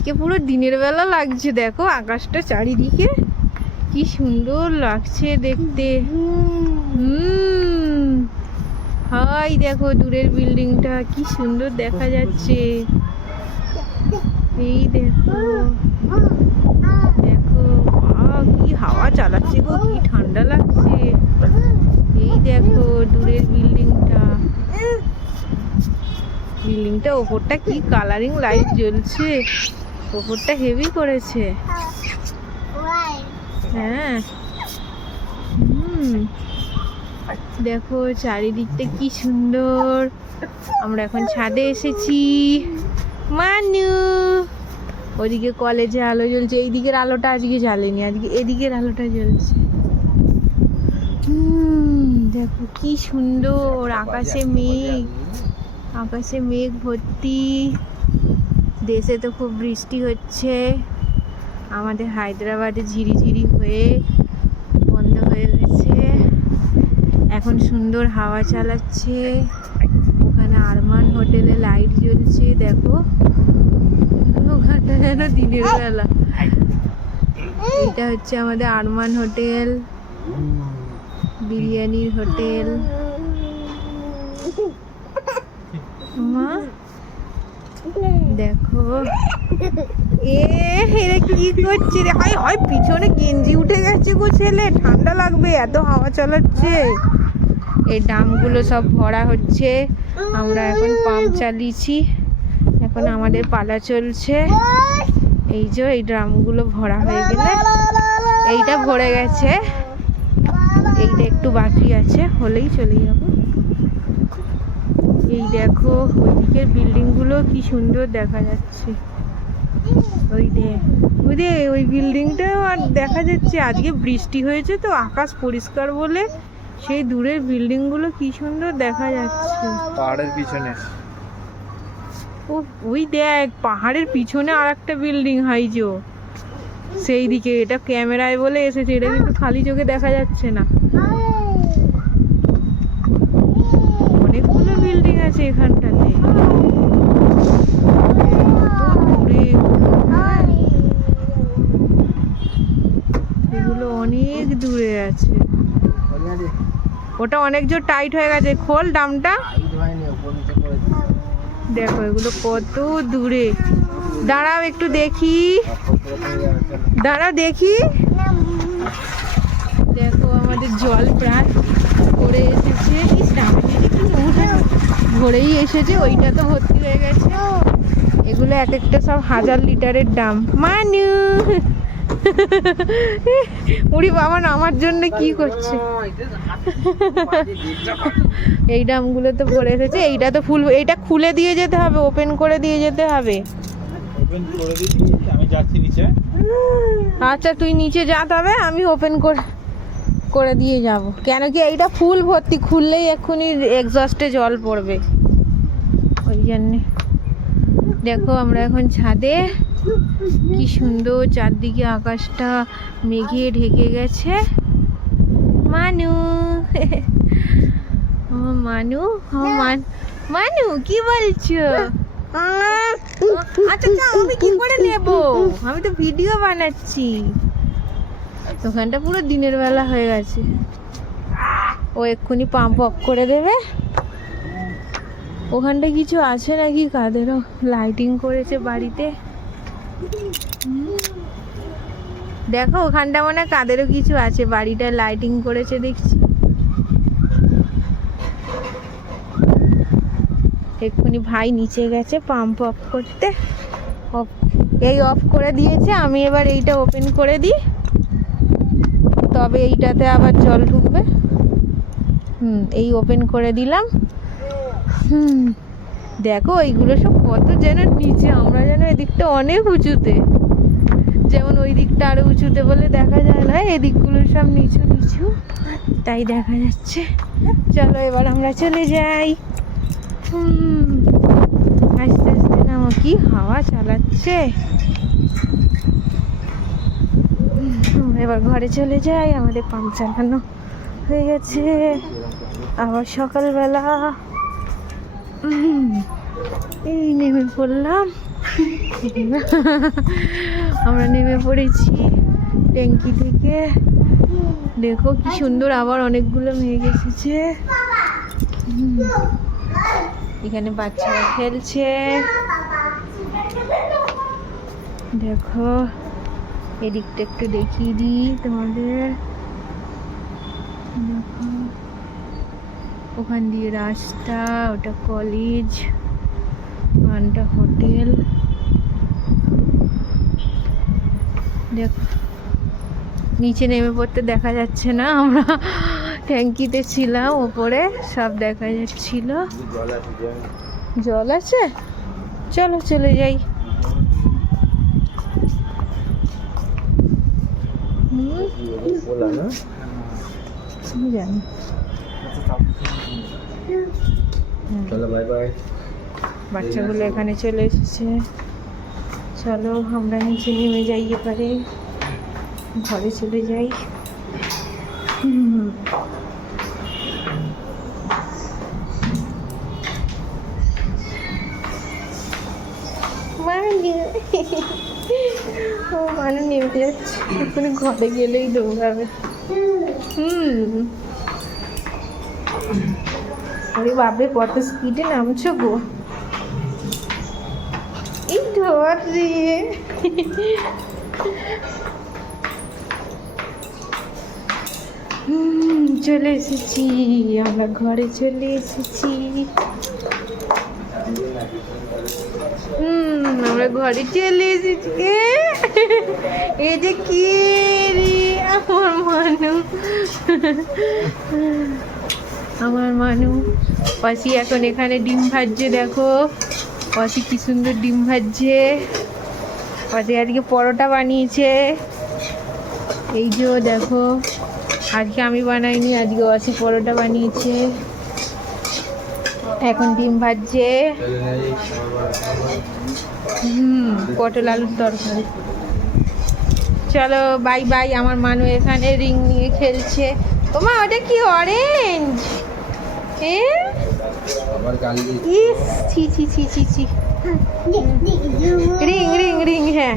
আজকে পুরো দিনের বেলা লাগছে, দেখো আকাশটা চারিদিকে কি সুন্দর লাগছে দেখতে। হুম। হাই, দেখো দূরের বিল্ডিংটা, কি সুন্দর দেখা যাচ্ছে। এই দেখো দেখো কি হাওয়া চালাচ্ছে গো, কি ঠান্ডা লাগছে। এই দেখো দূরের বিল্ডিংটা। বিল্ডিংটা ওপরটা কি কালারিং লাইট জ্বলছে। ওপরটা হেভি করেছে। হ্যাঁ। হুম। দেখো চারিদিকটা কি সুন্দর। আমরা এখন ছাদে এসেছি। মানু, ওদিকে কলেজে আলো জ্বলছে। এই দিকের আলোটা আজকে জ্বালেনি, আজকে এদিকের আলোটা জ্বলছে। দেখো কি সুন্দর। আকাশে মেঘ আকাশে মেঘ ভর্তি। দেশে তো খুব বৃষ্টি হচ্ছে। আমাদের হায়দ্রাবাদে ঝিরিঝিরি হয়ে বন্ধ হয়ে গেছে। এখন সুন্দর হাওয়া চালাচ্ছে। ওখানে আরমান হোটেলে লাইট জ্বলছে, দেখো। ওখানটা যেন দিনের বেলা। এটা হচ্ছে আমাদের আরমান হোটেল, বিরিয়ানির হোটেল। মা? দেখো। এ, এরা কি করছে রে? হাই হয়, পিছনে গেঞ্জি উঠে গেছে গো ছেলে। ঠান্ডা লাগবে, এত হাওয়া চালাচ্ছে। এই ডামগুলো সব ভরা হচ্ছে। আমরা এখন পাম্প চালিয়েছি। এখন আমাদের পালা চলছে। এই যে, এই ড্রামগুলো ভরা হয়ে গেলে এইটা ভরে গেছে। এইটা একটু বাকি আছে, হলেই চলে যাব। এই দেখো ওইদিকের বিল্ডিংগুলো কি সুন্দর দেখা যাচ্ছে। ওই দে ওই দে ওই বিল্ডিংটাও আর দেখা যাচ্ছে। আজকে বৃষ্টি হয়েছে তো আকাশ পরিষ্কার বলে সেই দূরের বিল্ডিংগুলো কি সুন্দর দেখা যাচ্ছে। পাহাড়ের পিছনে। ও ওই দেখ পাহাড়ের পিছনে আর একটা বিল্ডিং হাইজো সেই দিকে এটা ক্যামেরায় বলে এসেছে এটা কিন্তু খালি চোখে দেখা যাচ্ছে না। অনেকগুলো বিল্ডিং আছে এখানটাতে। এগুলো অনেক দূরে আছে। ওটা অনেক জোর টাইট হয়ে গেছে। খোল ডামটা দেখো, এগুলো কত দূরে। দাঁড়াও একটু দেখি। দাঁড়াও দেখি। দেখো, আমাদের জল প্রাণ ভরে এসেছে। ভরেই এসেছে ওইটা তো ভর্তি হয়ে গেছে। এগুলো এক একটা সব হাজার লিটারের দাম। মানু! উড়ি বাবা আমার জন্য কি করছে? এই ডামগুলো তো ভরে এসেছে। এইটা তো ফুল এইটা খুলে দিয়ে যেতে হবে ওপেন করে দিয়ে যেতে হবে। আচ্ছা তুই নিচে যা তবে আমি ওপেন করে করে দিয়ে যাব। কেন কি এইটা ফুল ভর্তি খুললেই এক্ষুনি এক্সস্টে জল পড়বে। ওই জন্যে। দেখো আমরা এখন ছাদে। কি সুন্দর চারদিকে আকাশটা মেঘে ঢেকে গেছে। মানু। মানু? মান কি বলছো? আচ্ছা আমি কি করে নেব? আমি তো ভিডিও বানাচ্ছি। দোকানটা পুরো দিনের বেলা হয়ে গেছে। ও এক্ষুনি পাম্প অফ করে দেবে। ওখানটা কিছু আছে নাকি? কাদেরও লাইটিং করেছে বাড়িতে। দেখো, ওখানটা মনে হয় কাদেরও কিছু আছে। বাড়িটা লাইটিং করেছে, দেখছি। এক্ষুনি ভাই নিচে গেছে পাম্প অফ করতে। অফ এই অফ করে দিয়েছে। আমি এবার এইটা ওপেন করে দিই। তবে এইটাতে আবার জল ঢুকবে। হুম, এই ওপেন করে দিলাম। হুম, দেখো এইগুলো সব কত যেন নিচে, আমরা যেন এদিকটা অনেক উঁচুতে। যেমন ওই দিকটা আরও উঁচুতে বলে দেখা যায় না এদিকগুলো সব নিচু নিচু। তাই দেখা যাচ্ছে। চলো এবার আমরা চলে যাই। হুম, আস্তে আস্তে নামো কি হাওয়া চালাচ্ছে? এবার ঘরে চলে যাই, আমাদের পাম্প চালানো হয়ে গেছে। আবার সকালবেলা এই নেমে পড়লাম। আমরা নেমে পড়েছি ট্যাঙ্কি থেকে। দেখো কি সুন্দর আবার অনেকগুলো মেঘ এসেছে। এখানে বাচ্চারা খেলছে। দেখো। এদিকটা একটু দেখিয়ে দিই তোমাদের। দেখো ওখান দিয়ে রাস্তা ওটা কলেজ ওখানটা হোটেল দেখো নিচে নেমে পড়তে দেখা যাচ্ছে না আমরা। ট্যাঙ্কিতে ছিলাম ওপরে সব দেখা যাচ্ছিল। জল আছে জল আছে? চলো চলে যাই হুম, বলা না আমি জানি চলো বাই বাই বাচ্চাগুলো এখানে চলে এসেছে। চলো, আমরা নিচে নেমে যাই এবারে। ঘরে চলে যাই। হুম। ও মানে নেমে যাচ্ছে। এখন ঘরে গেলেই দৌড়াবে। হুম। আরে বাপরে কত স্পিডে নামছো গো। এই ধর রে। হুম, চলে এসেছি। আমরা ঘরে চলে এসেছি। আমরা ঘরে চলে এসেছি। এই যে কি রে? আমার মানু। আমার মানু। পাশি এখন এখানে ডিম ভাজছে, দেখো। পাশি কি সুন্দর ডিম ভাজছে। পাশি আজকে পরোটা বানিয়েছে। এই যে দেখো। আজকে আমি বানাইনি, আজকে অসি পরোটা বানিয়েছে। এখন ডিম ভাজছে। হুম পটল আলুর তরকারি। চলো বাই বাই আমার মানু এখানে রিং নিয়ে খেলছে। তোমার ওটা কি অরেঞ্জ এ? ইস ছি ছি ছি ছি ছি। রিং রিং রিং হ্যাঁ।